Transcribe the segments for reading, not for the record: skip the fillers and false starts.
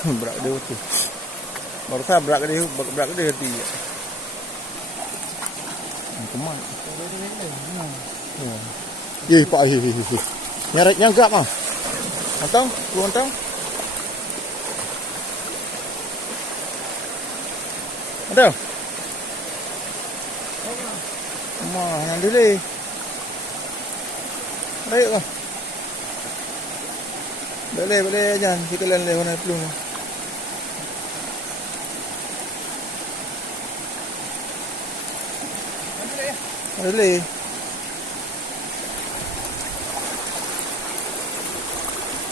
Berak dia tu. Baru tabrak dia, berak dia hati. Kemat. Pak nyaret nyagap ah. Antang, lu antang. Ada. Mah yang dulu. Baik lah. Boleh aja kita leleh warna pelung. Boleh.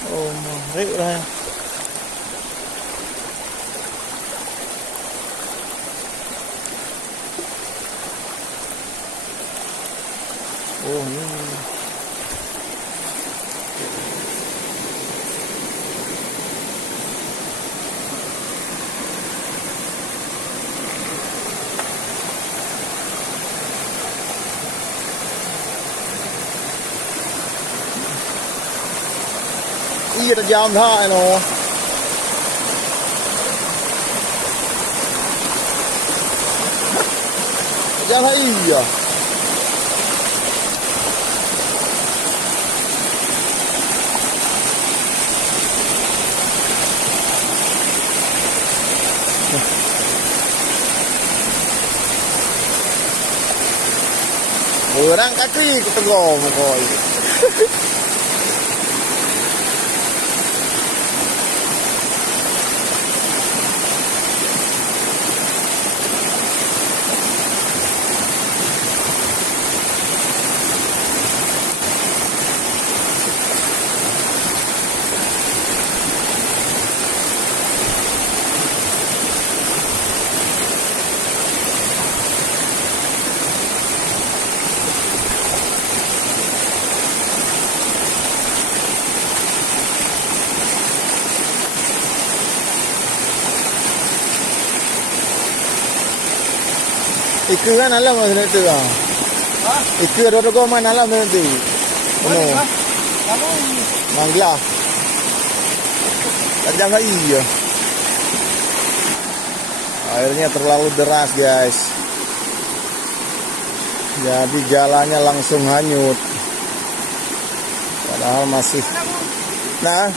Oh, baik lah. Oh, ni. Iya dah jam dah no. Jam dah iya. Orang kaki ketegor mukoi. Ikan kan alam macam itu lah. Ikan ada goman alam macam itu. Oh, mangla. Tajam lagi ya. Airnya terlalu deras guys. Jadi jalannya langsung hanyut. Padahal masih. Nah.